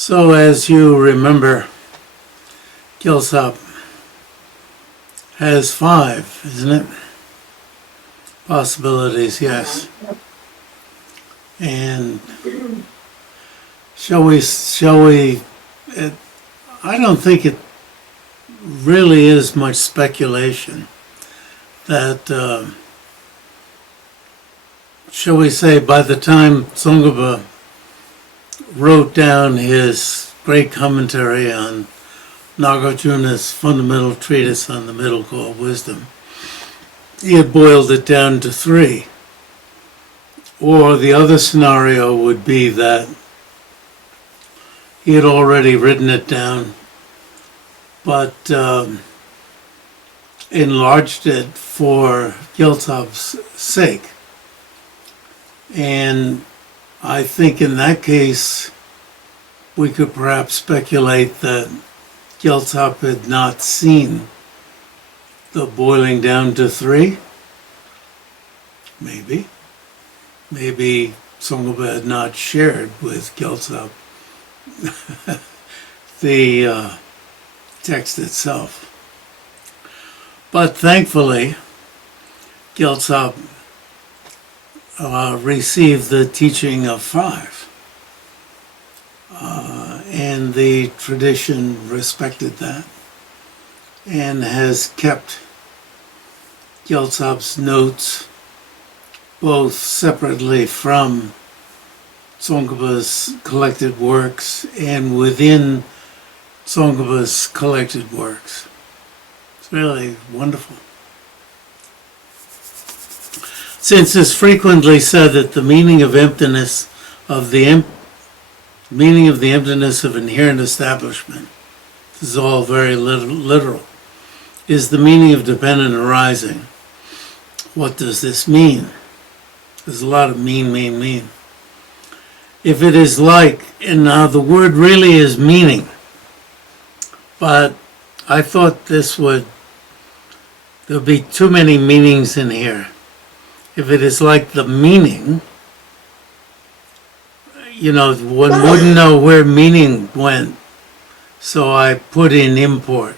So as you remember, Gilsop has 5, isn't it? Possibilities, yes. And shall we, I don't think it really is much speculation that, shall we say, by the time Tsong-kha-pa wrote down his great commentary on Nagarjuna's fundamental treatise on the middle called Wisdom, he had boiled it down to 3. Or the other scenario would be that he had already written it down, but enlarged it for Gilsop's sake. And I think in that case, we could perhaps speculate that Gilsop had not seen the boiling down to 3. Maybe. Maybe Tsong-kha-pa had not shared with Gilsop the text itself. But thankfully, Gilsop received the teaching of 5. And the tradition respected that and has kept Gilsop's notes both separately from Tsong-kha-pa's collected works and within Tsong-kha-pa's collected works. It's really wonderful. Since it's frequently said that the meaning of emptiness of the meaning of the emptiness of inherent establishment, this is all very literal, is the meaning of dependent arising. What does this mean? There's a lot of mean. If it is like, and now the word really is meaning, but I thought there'd be too many meanings in here. If it is like the meaning, one wouldn't know where meaning went. So I put in import.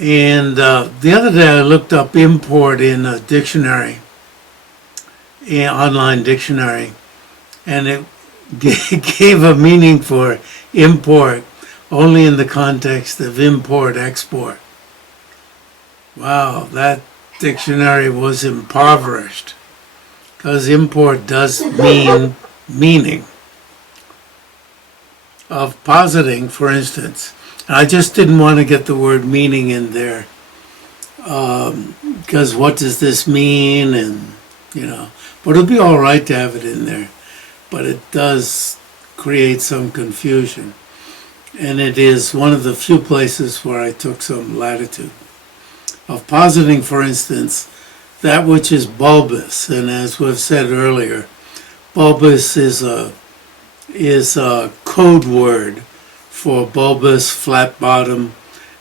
And the other day I looked up import in a dictionary, an online dictionary, and it gave a meaning for import only in the context of import-export. Wow, that dictionary was impoverished, because import does mean meaning. Of positing, for instance. And I just didn't want to get the word meaning in there, because what does this mean? And, but it'll be all right to have it in there. But it does create some confusion. And it is one of the few places where I took some latitude. Of positing, for instance, that which is bulbous, and as we've said earlier, bulbous is a code word for bulbous, flat bottom,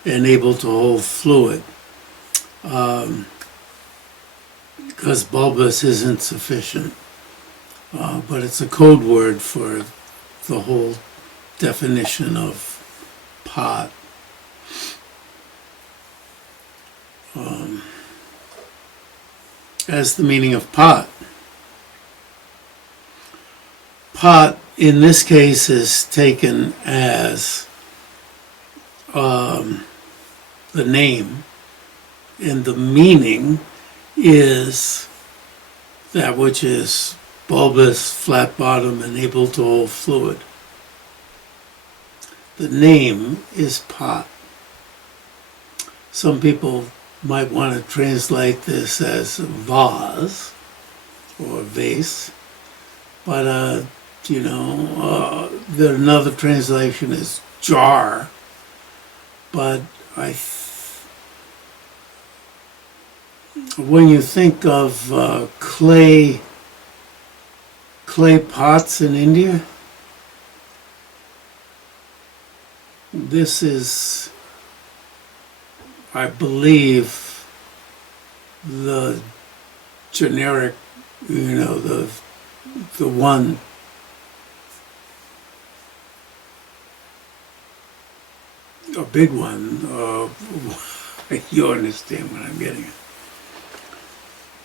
and able to hold fluid. Because bulbous isn't sufficient, but it's a code word for the whole definition of pot. As the meaning of pot. Pot, in this case, is taken as the name, and the meaning is that which is bulbous, flat bottom, and able to hold fluid. The name is pot. Some people might want to translate this as vase or vase, but another translation is jar. But when you think of clay pots in India, this is, I believe, the generic, the one big one. You understand what I'm getting at.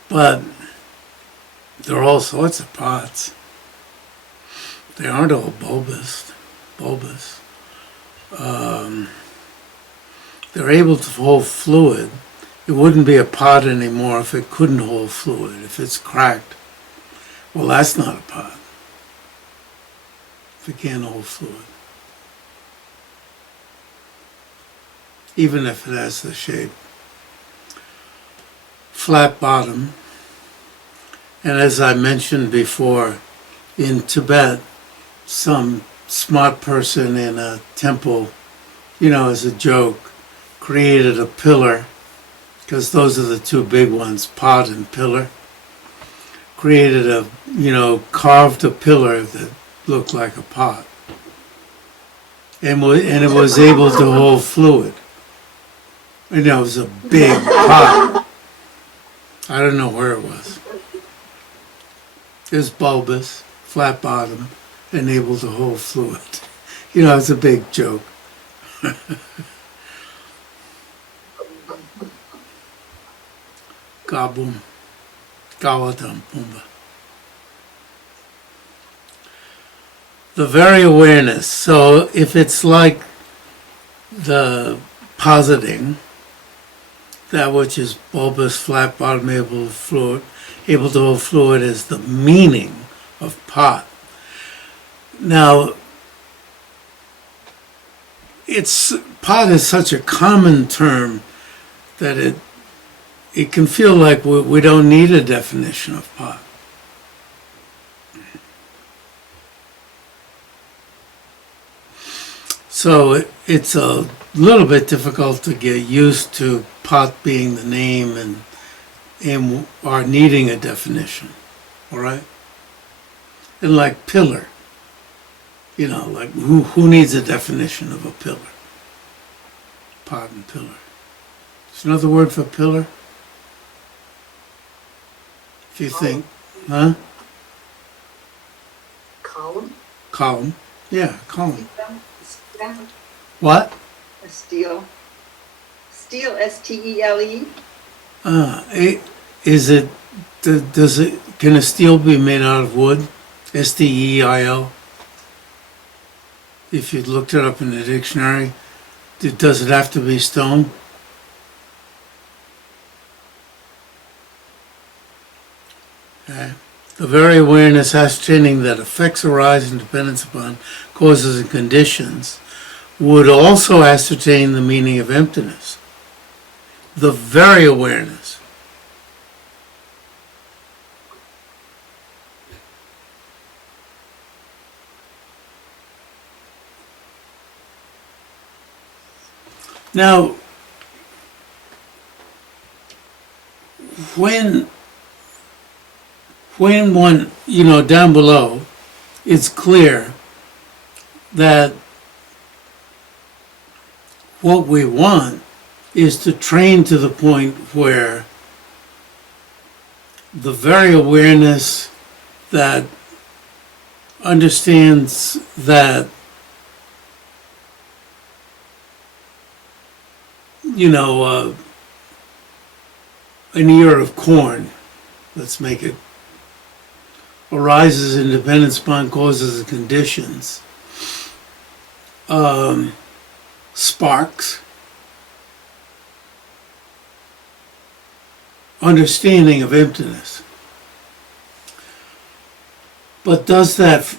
But there are all sorts of pots. They aren't all bulbous. They're able to hold fluid. It wouldn't be a pot anymore if it couldn't hold fluid. If it's cracked, well, that's not a pot. If it can't hold fluid. Even if it has the shape. Flat bottom. And as I mentioned before, in Tibet, some smart person in a temple, as a joke, created a pillar, because those are the two big ones, pot and pillar. Created carved a pillar that looked like a pot. And it was able to hold fluid. And it was a big pot. I don't know where it was. It was bulbous, flat bottom, and able to hold fluid. It's a big joke. Gabum, Gawatam Pumba. The very awareness. So if it's like the positing, that which is bulbous, flat bottom, able to hold fluid is the meaning of pot. Now, pot is such a common term that it can feel like we don't need a definition of pot. So it's a little bit difficult to get used to pot being the name and are needing a definition, all right? And like pillar, like who needs a definition of a pillar? Pot and pillar. Is another word for pillar? If you think, huh? Column? Column, yeah, column. What? A steel. Steel, S-T-E-L-E. Can a steel be made out of wood? S-T-E-I-L? If you looked it up in the dictionary, does it have to be stone? Okay. The very awareness ascertaining that effects arise in dependence upon causes and conditions would also ascertain the meaning of emptiness. The very awareness. Now, when one, down below, it's clear that what we want is to train to the point where the very awareness that understands that, an ear of corn, let's make it, arises in dependence upon causes and conditions, sparks, understanding of emptiness. But does that,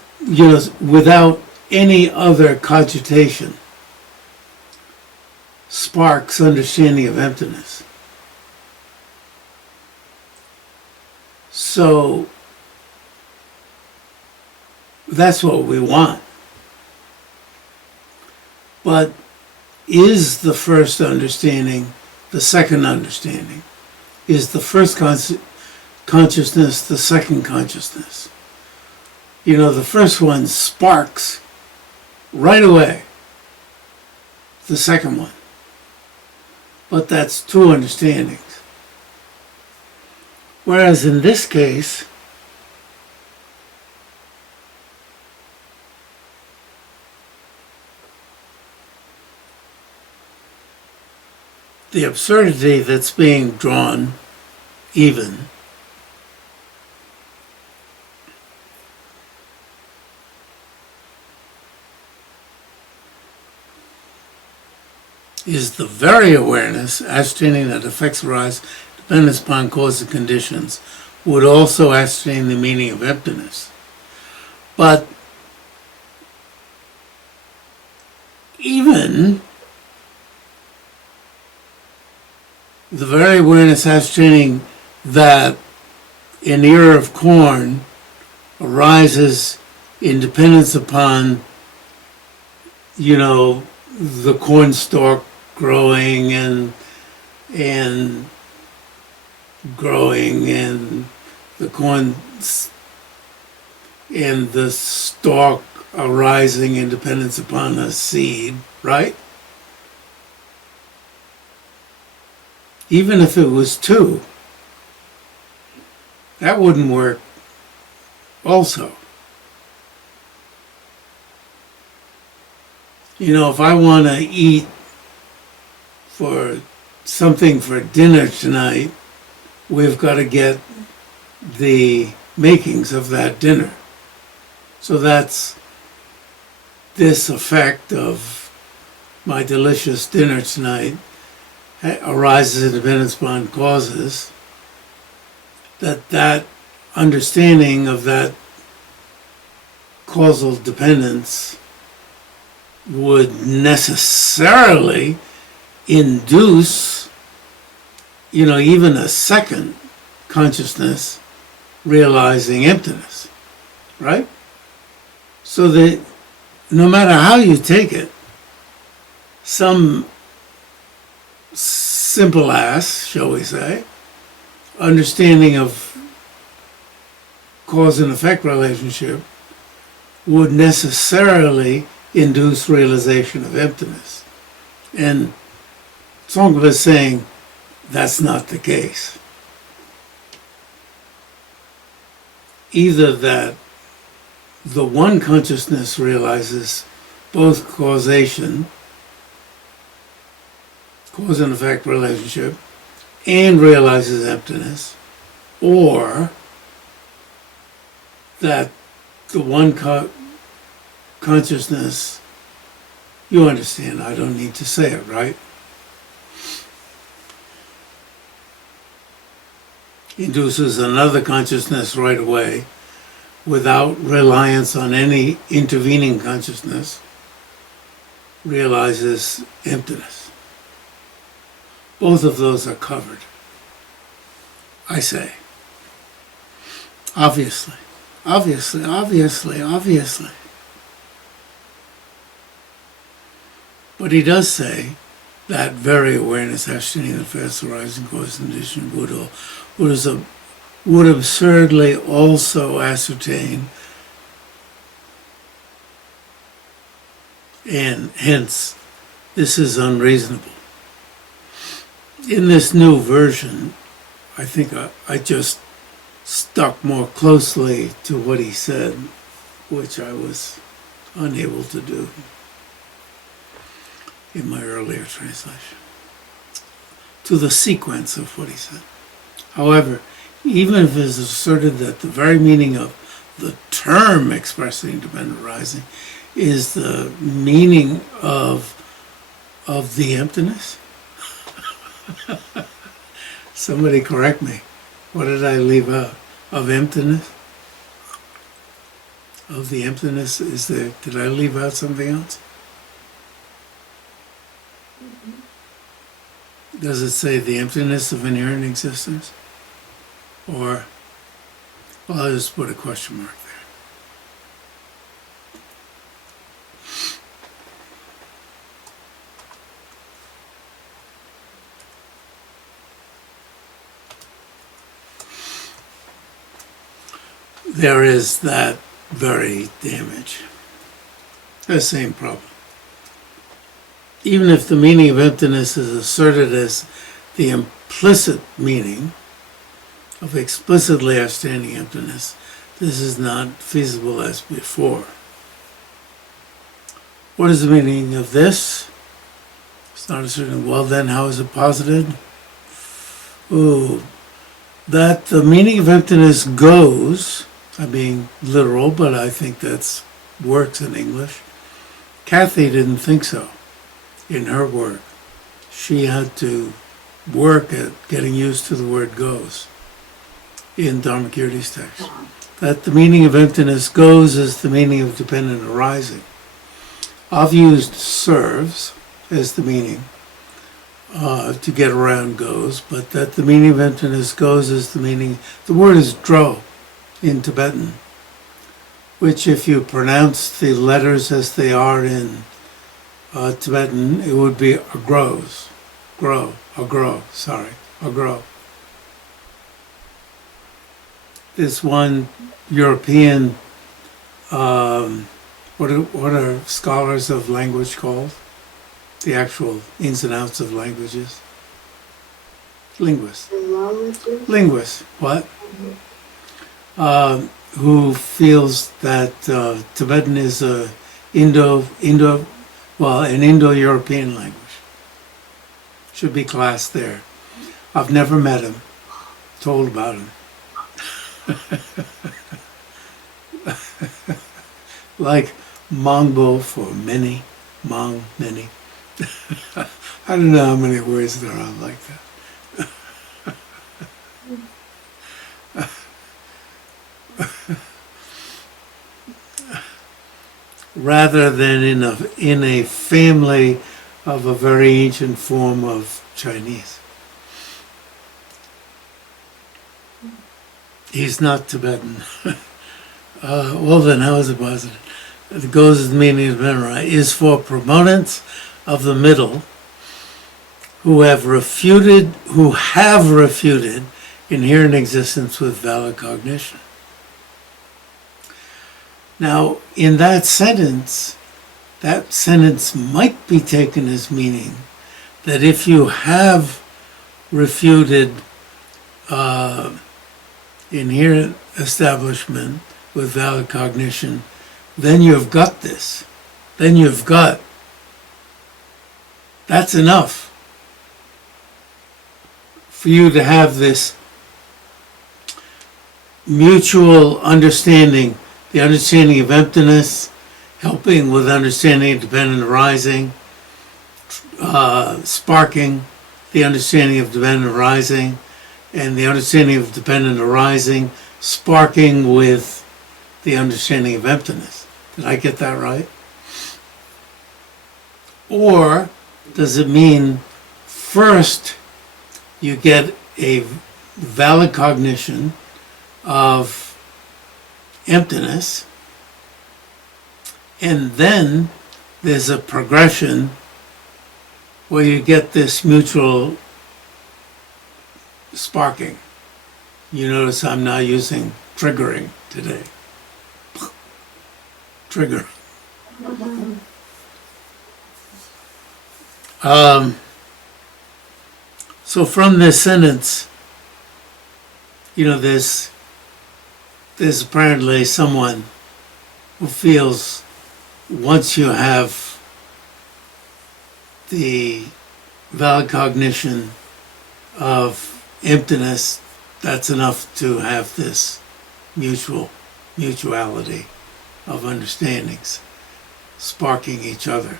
without any other cogitation, sparks understanding of emptiness. So that's what we want. But is the first understanding the second understanding? Is the first consciousness the second consciousness? The first one sparks right away the second one. But that's two understandings. Whereas in this case, the absurdity that's being drawn even is the very awareness ascertaining that effects arise dependent upon cause and conditions would also ascertain the meaning of emptiness. But even the very awareness ascertaining that an ear of corn arises in dependence upon, the corn stalk growing and growing and the corn and the stalk arising in dependence upon a seed, right? Even if it was two, that wouldn't work also. If I want to eat for something for dinner tonight, we've got to get the makings of that dinner. So that's this effect of my delicious dinner tonight arises in dependence upon causes, that understanding of that causal dependence would necessarily induce, even a second consciousness realizing emptiness, right? So that no matter how you take it, some simple ass, shall we say, understanding of cause and effect relationship would necessarily induce realization of emptiness. And Tsong-kha-pa is saying that's not the case. Either that the one consciousness realizes both causation, cause and effect relationship, and realizes emptiness, or that the one consciousness, you understand, I don't need to say it, right? Induces another consciousness right away without reliance on any intervening consciousness, realizes emptiness. Both of those are covered, I say. Obviously. But he does say that very awareness, ascertaining the fast arising cause and condition would absurdly also ascertain, and hence this is unreasonable. In this new version, I think I just stuck more closely to what he said, which I was unable to do in my earlier translation, to the sequence of what he said. However, even if it is asserted that the very meaning of the term expressing dependent arising is the meaning of the emptiness, somebody correct me. What did I leave out? Of emptiness? Of the emptiness, did I leave out something else? Does it say the emptiness of inherent existence? Or, well, I'll just put a question mark there. There is that very damage. The same problem. Even if the meaning of emptiness is asserted as the implicit meaning of explicitly understanding emptiness, this is not feasible as before. What is the meaning of this? It's not a certain. Well, then, how is it posited? Ooh, that the meaning of emptiness goes. I'm being literal, but I think that's works in English. Kathy didn't think so in her work. She had to work at getting used to the word goes in Dharmakirti's text. That the meaning of emptiness goes is the meaning of dependent arising. I've used serves as the meaning to get around goes, but that the meaning of emptiness goes is the meaning. The word is dro in Tibetan, which if you pronounce the letters as they are in Tibetan, it would be agros, agro. This one European, what are scholars of language called? The actual ins and outs of languages? Linguists. Linguists, what? Who feels that Tibetan is an Indo-European language. Should be classed there. I've never met him, told about him. Like Mongbo for many, Mong, many. I don't know how many words there are like that. Rather than in a family of a very ancient form of Chinese. He's not Tibetan. Well then, how is it positive? It goes as the meaning of memory is for proponents of the middle who have refuted inherent existence with valid cognition. Now, in that sentence might be taken as meaning that if you have refuted inherent establishment with valid cognition, then you've got this. That's enough for you to have this mutual understanding, the understanding of emptiness, helping with understanding of dependent arising, sparking the understanding of dependent arising, and the understanding of dependent arising, sparking with the understanding of emptiness. Did I get that right? Or does it mean first you get a valid cognition of emptiness, and then there's a progression where you get this mutual sparking. You notice I'm now using triggering today. Trigger. So from this sentence, there's apparently someone who feels once you have the valid cognition of emptiness, that's enough to have this mutuality of understandings, sparking each other.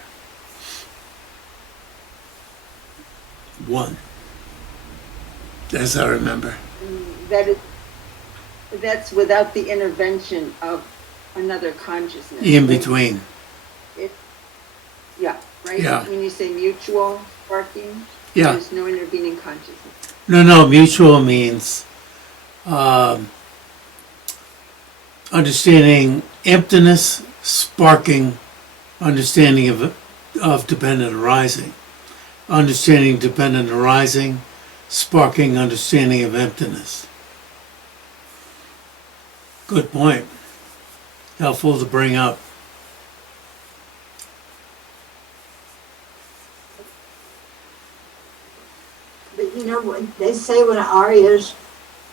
One, as I remember. That's without the intervention of another consciousness. In between. Yeah, right? Yeah. When you say mutual sparking, yeah. There's no intervening consciousness. No, mutual means understanding emptiness, sparking understanding of dependent arising. Understanding dependent arising, sparking understanding of emptiness. Good point. Helpful to bring up. But when they say when Aryas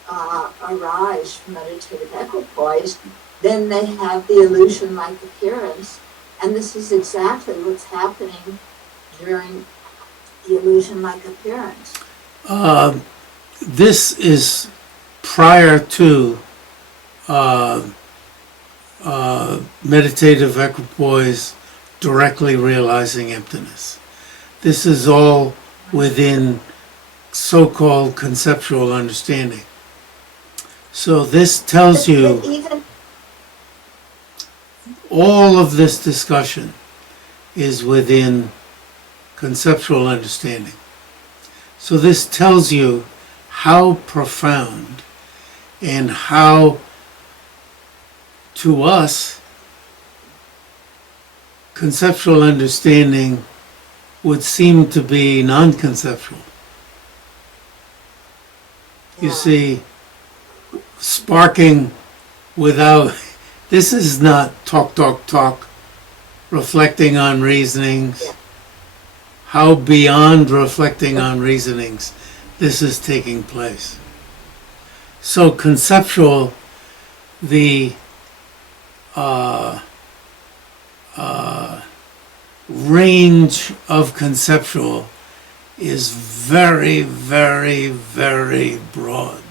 arise from meditative equipoise, then they have the illusion-like appearance, and this is exactly what's happening during the illusion-like appearance? This is prior to meditative equipoise directly realizing emptiness. This is all within so-called conceptual understanding. So this tells But you even all of this discussion is within conceptual understanding. So this tells you how profound and how, to us, conceptual understanding would seem to be non-conceptual. You see, sparking without, this is not talk, reflecting on reasonings. How beyond reflecting on reasonings this is taking place. So conceptual, the range of conceptual is very, very, very broad.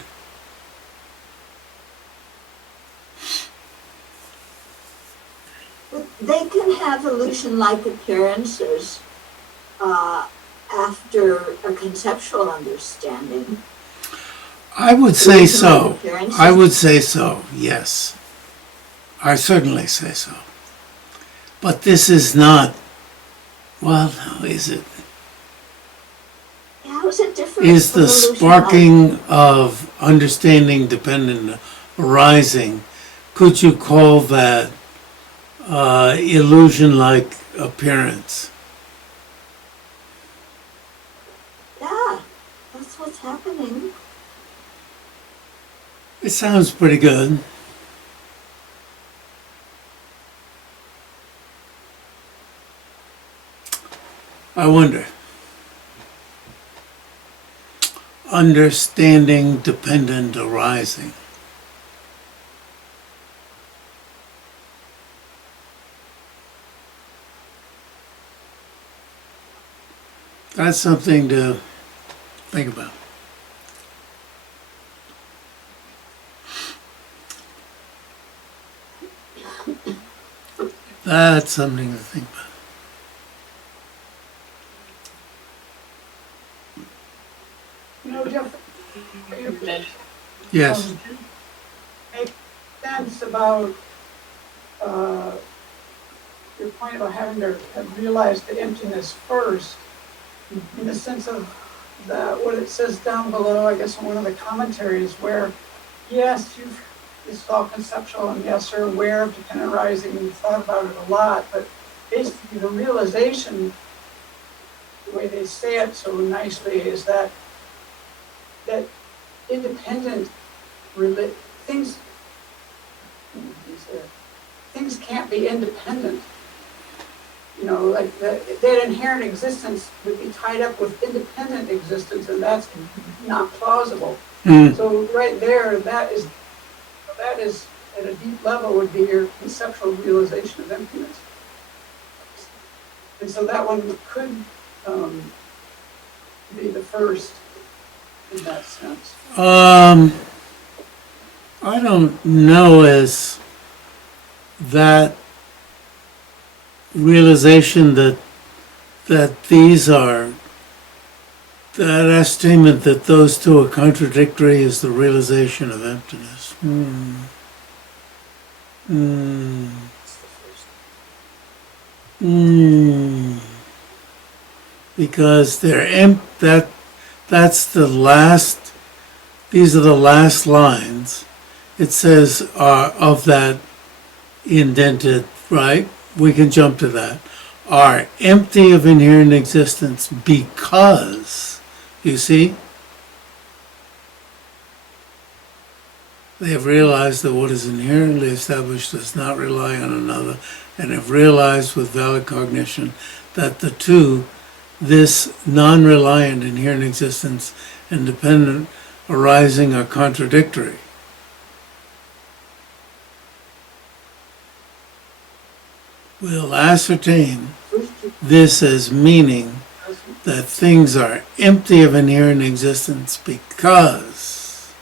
they can have illusion-like appearances after a conceptual understanding. I would say so. Appearances. I would say so, yes. I certainly say so. But this is not, well, no, is it? How is it different? Is from the illusion-like? sparking of understanding dependent arising, could you call that illusion-like appearance? Yeah, that's what's happening. It sounds pretty good. I wonder. Understanding dependent arising. That's something to think about. That's something to think about. You know, Jeff, Yes. make sense about your point about having to have realized the emptiness first, in the sense of what it says down below, I guess in one of the commentaries, where yes, it's all conceptual, and yes, you're aware of dependent arising, and you've thought about it a lot, but basically the realization, the way they say it so nicely, is that independent things can't be independent. You know, like that inherent existence would be tied up with independent existence, and that's not plausible. Mm. So right there, that is at a deep level would be your conceptual realization of emptiness. And so that one could be the first in that sense. I don't know as that realization that these are, that statement that those two are contradictory is the realization of emptiness. Because they're that's the last, these are the last lines. It says of that indented, right? We can jump to that. Are empty of inherent existence because, you see, they have realized that what is inherently established does not rely on another, and have realized with valid cognition that the two, this non-reliant inherent existence and dependent arising, are contradictory. We'll ascertain this as meaning that things are empty of inherent existence because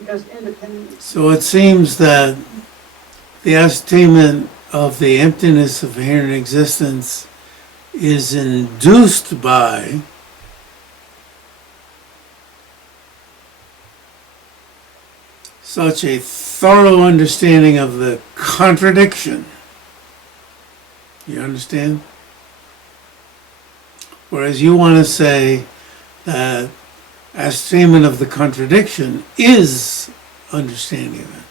independent. so it seems that the ascertainment of the emptiness of inherent existence is induced by such a thorough understanding of the contradiction. You understand? Whereas you want to say that ascertainment of the contradiction is understanding of it.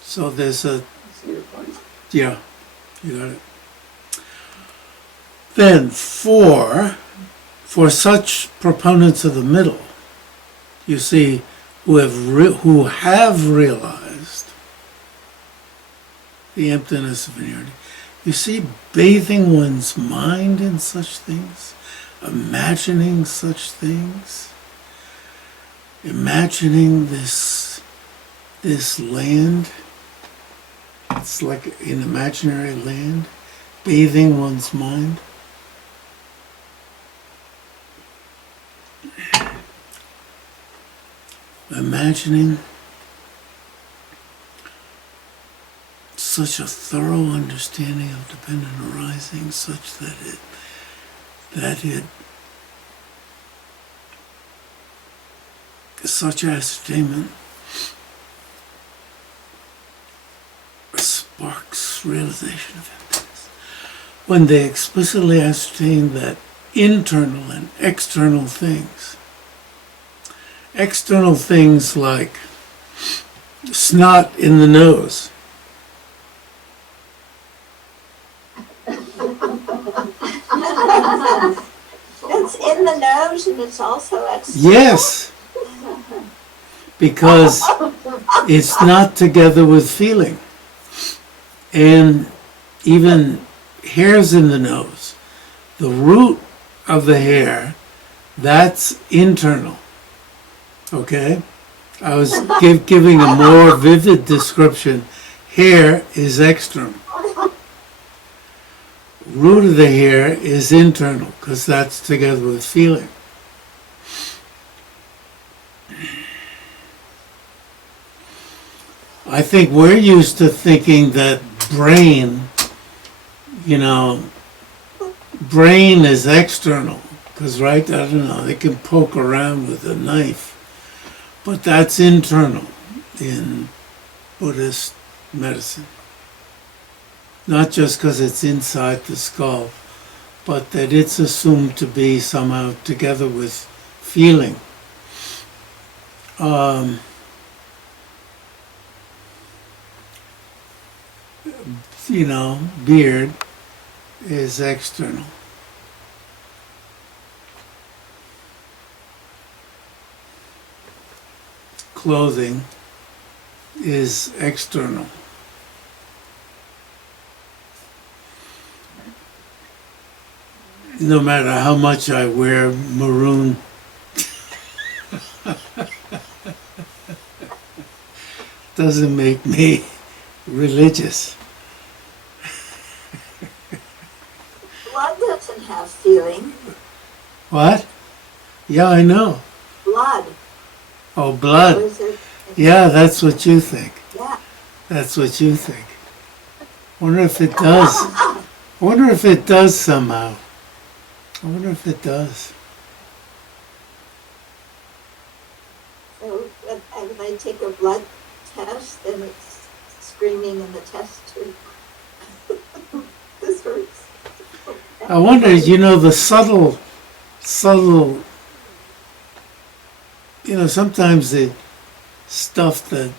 So there's a, I see your point. yeah, you got it. Then for such proponents of the middle, you see, who have realized the emptiness of inherent, you see, bathing one's mind in such things, imagining such things, imagining this land. It's like an imaginary land, bathing one's mind. Imagining such a thorough understanding of dependent arising, such that such ascertainment sparks realization of emptiness. When they explicitly ascertain that internal and external things like snot in the nose, It's in the nose and it's also external. yes, because it's not together with feeling. And even hairs in the nose, the root of the hair, that's internal. Okay? I was giving a more vivid description. Hair is external. Root of the hair is internal, because that's together with feeling. I think we're used to thinking that brain is external, because, right, I don't know, they can poke around with a knife, but that's internal in Buddhist medicine. Not just because it's inside the skull, but that it's assumed to be somehow together with feeling. Beard is external. Clothing is external. No matter how much I wear maroon, doesn't make me religious. Blood doesn't have feeling. What? Yeah, I know. Blood. Oh, blood. Was it? Yeah, that's what you think. Yeah. That's what you think. Wonder if it does. Wonder if it does somehow. I wonder if it does. So when they take a blood test, then it's screaming in the test tube. This hurts. I wonder, the subtle, sometimes the stuff that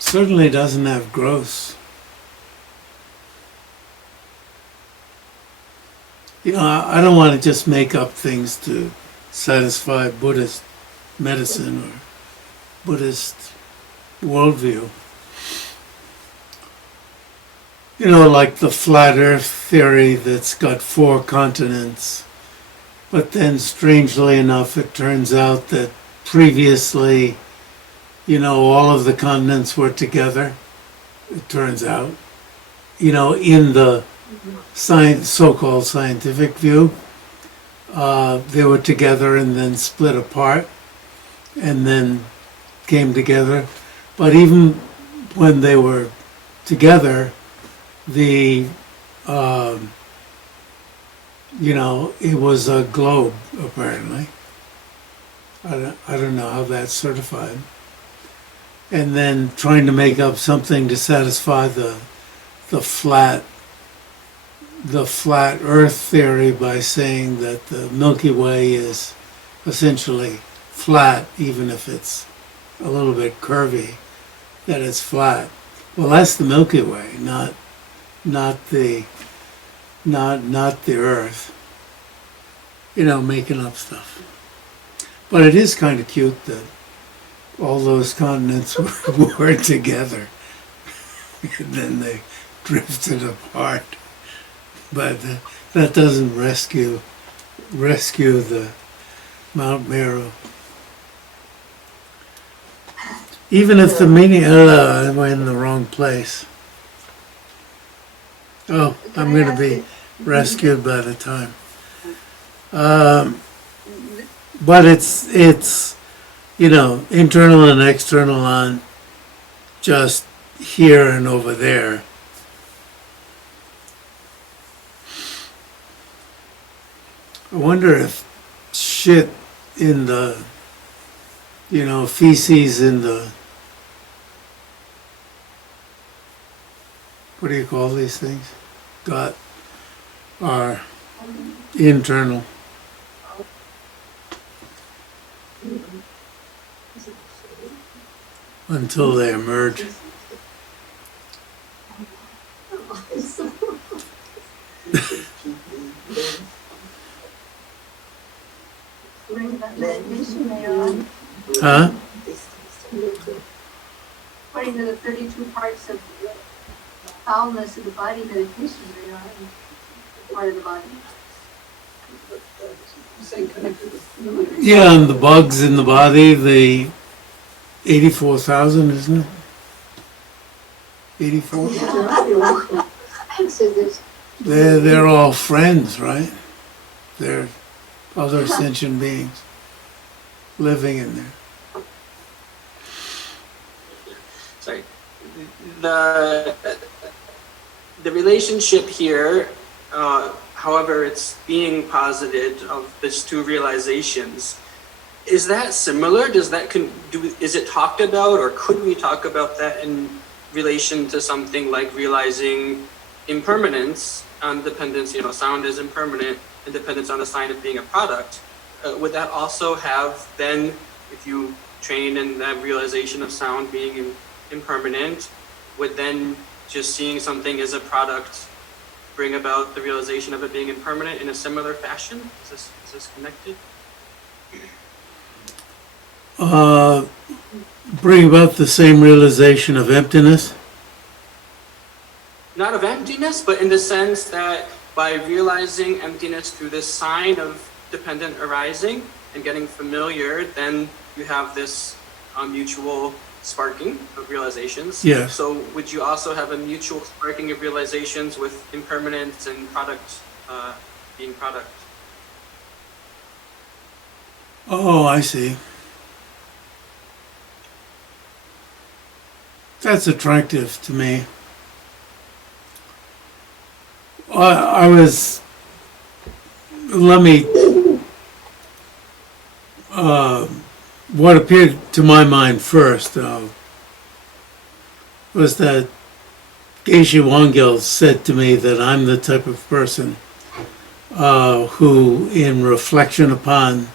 certainly doesn't have gross. I don't want to just make up things to satisfy Buddhist medicine or Buddhist worldview. Like the flat earth theory that's got 4 continents, but then strangely enough it turns out that previously, all of the continents were together, it turns out. In the so-called scientific view, they were together and then split apart and then came together. But even when they were together, it was a globe, apparently. I don't know how that's certified. And then trying to make up something to satisfy the flat Earth theory by saying that the Milky Way is essentially flat, even if it's a little bit curvy, that it's flat. Well, that's the Milky Way, not the Earth. Making up stuff. But it is kind of cute that all those continents were together, and then they drifted apart. But that doesn't rescue the Mount Meru. Even if the meaning, I went in the wrong place. Oh, I'm going to be rescued by the time. But it's internal and external on just here and over there. I wonder if shit in the, feces in the, what do you call these things? Gut, are internal. Until they emerge. Huh? According to the 32 parts of the foulness of the body, meditation, they are part of the body. Yeah, and the bugs in the body, the 84,000, isn't it? 84? They're all friends, right? They're other sentient beings living in there. Sorry. The relationship here, however it's being posited of these two realizations, is that similar? Is it talked about, or could we talk about that in relation to something like realizing impermanence on dependence? Sound is impermanent, and dependence on the sign of being a product. Would that also have then, if you train in that realization of sound being impermanent, would then just seeing something as a product bring about the realization of it being impermanent in a similar fashion? Is this connected? Bring about the same realization of emptiness? Not of emptiness, but in the sense that by realizing emptiness through this sign of dependent arising and getting familiar, then you have this mutual sparking of realizations. Yeah. So would you also have a mutual sparking of realizations with impermanence and product being product? Oh, I see. That's attractive to me. What appeared to my mind first was that Geshe Wangyal said to me that I'm the type of person who, in reflection upon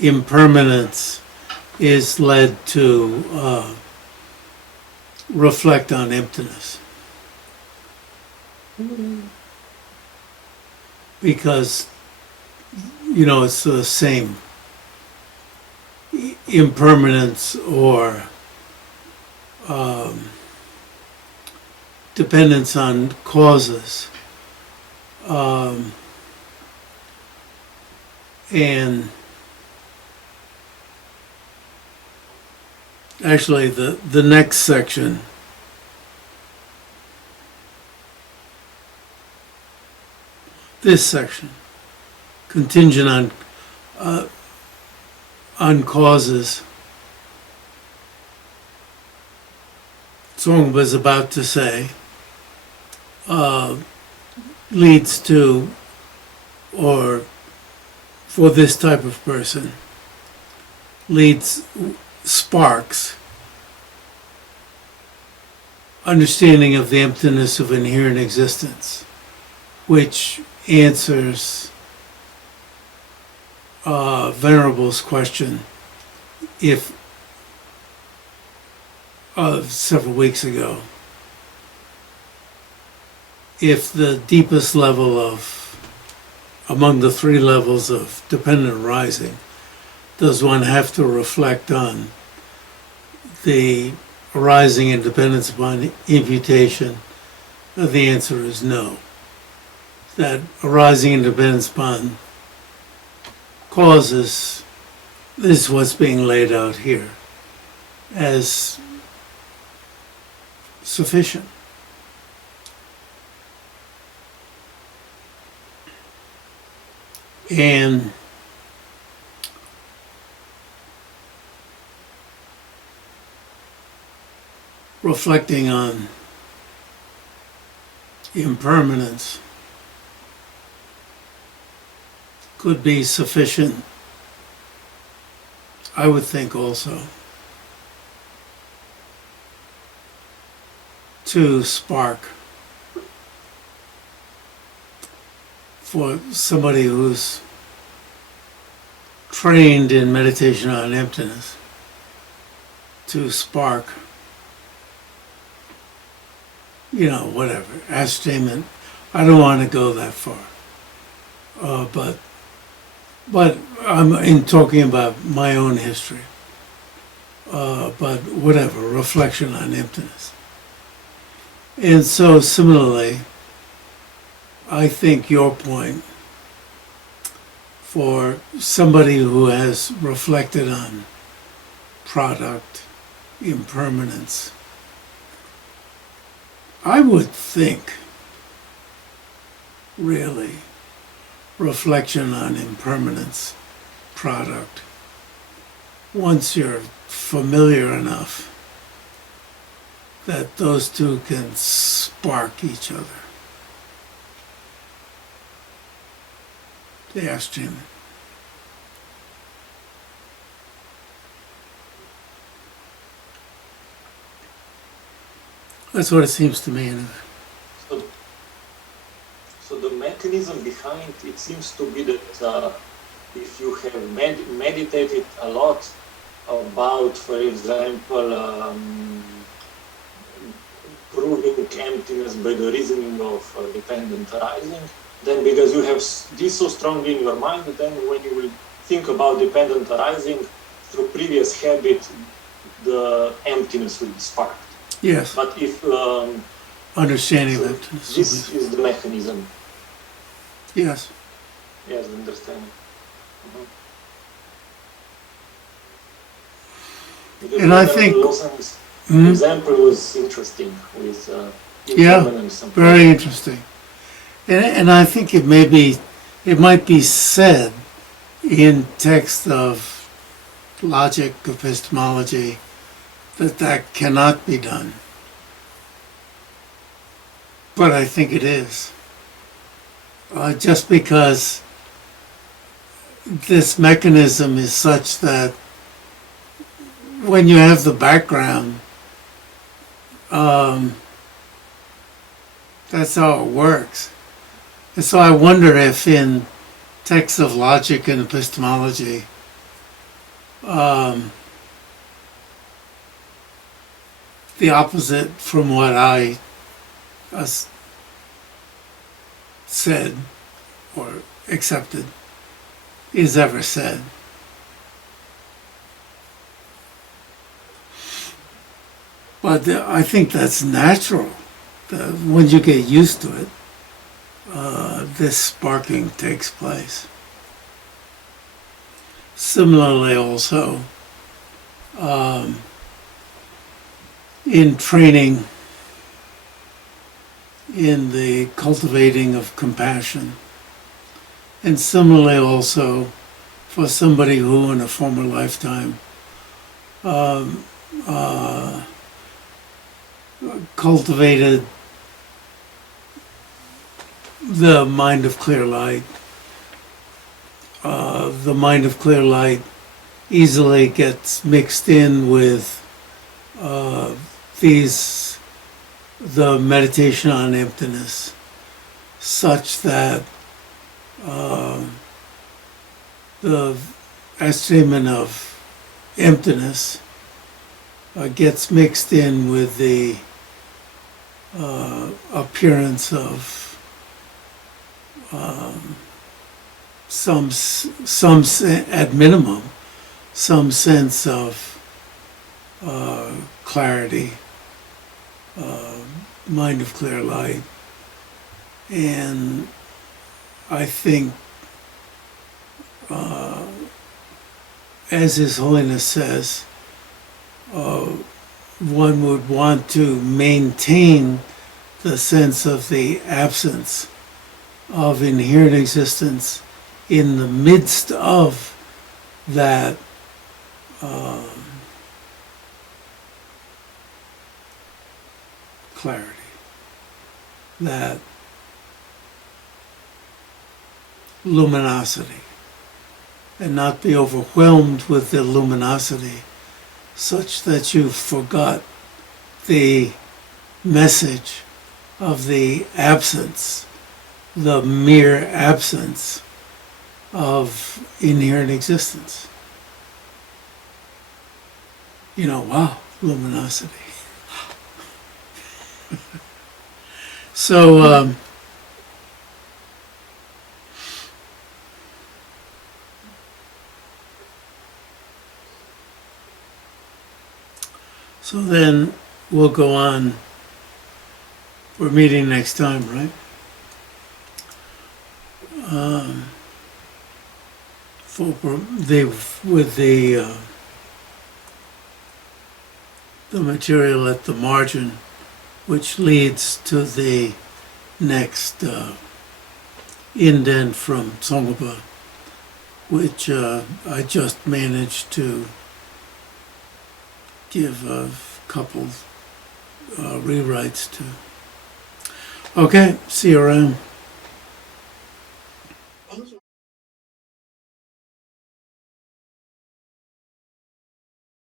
impermanence, is led to reflect on emptiness. Because, it's the same impermanence or dependence on causes. And actually, the next section, this section, contingent on causes. Tsong was about to say, leads to, or for this type of person, sparks understanding of the emptiness of inherent existence, which answers Venerable's question several weeks ago. If the deepest level among the three levels of dependent arising, does one have to reflect on the arising in dependence upon imputation? The answer is no. That arising in dependence upon causes is what's being laid out here as sufficient. And reflecting on impermanence could be sufficient, I would think, also to spark for somebody who's trained in meditation on emptiness, to spark, whatever, ascertainment. I don't want to go that far. But I'm in talking about my own history. But whatever, reflection on emptiness. And so similarly, I think your point for somebody who has reflected on product, impermanence, I would think, really, reflection on impermanence, product, once you're familiar enough that those two can spark each other. They asked him. That's what it seems to me, anyway. So the mechanism behind it seems to be that if you have meditated a lot about, for example, proving emptiness by the reasoning of dependent arising, then because you have this so strongly in your mind, then when you will think about dependent arising through previous habit, the emptiness will be sparked. Yes. But if understanding so of emptiness. this is the mechanism. Yes. Yes, understanding. Because And I think Lawson's example was interesting with impermanence. And very interesting. And I think it might be said in text of logic, epistemology, that cannot be done. But I think it is. Just because this mechanism is such that when you have the background, that's how it works. And so I wonder if in texts of logic and epistemology, the opposite from what I said or accepted is ever said. But I think that's natural. When you get used to it, this sparking takes place. Similarly also, in training in the cultivating of compassion. And similarly also for somebody who in a former lifetime cultivated the mind of clear light. The mind of clear light easily gets mixed in with the meditation on emptiness, such that the statement of emptiness gets mixed in with the appearance of at minimum, some sense of clarity, mind of clear light. And I think, as His Holiness says, one would want to maintain the sense of the absence of inherent existence in the midst of that clarity, that luminosity, and not be overwhelmed with the luminosity such that you forgot the message of the absence, the mere absence of inherent existence. Wow, luminosity. So, so then we'll go on. We're meeting next time, right? With the material at the margin, which leads to the next indent from Tsong-kha-pa, which I just managed to give a couple rewrites to. Okay, see you around. Thank you.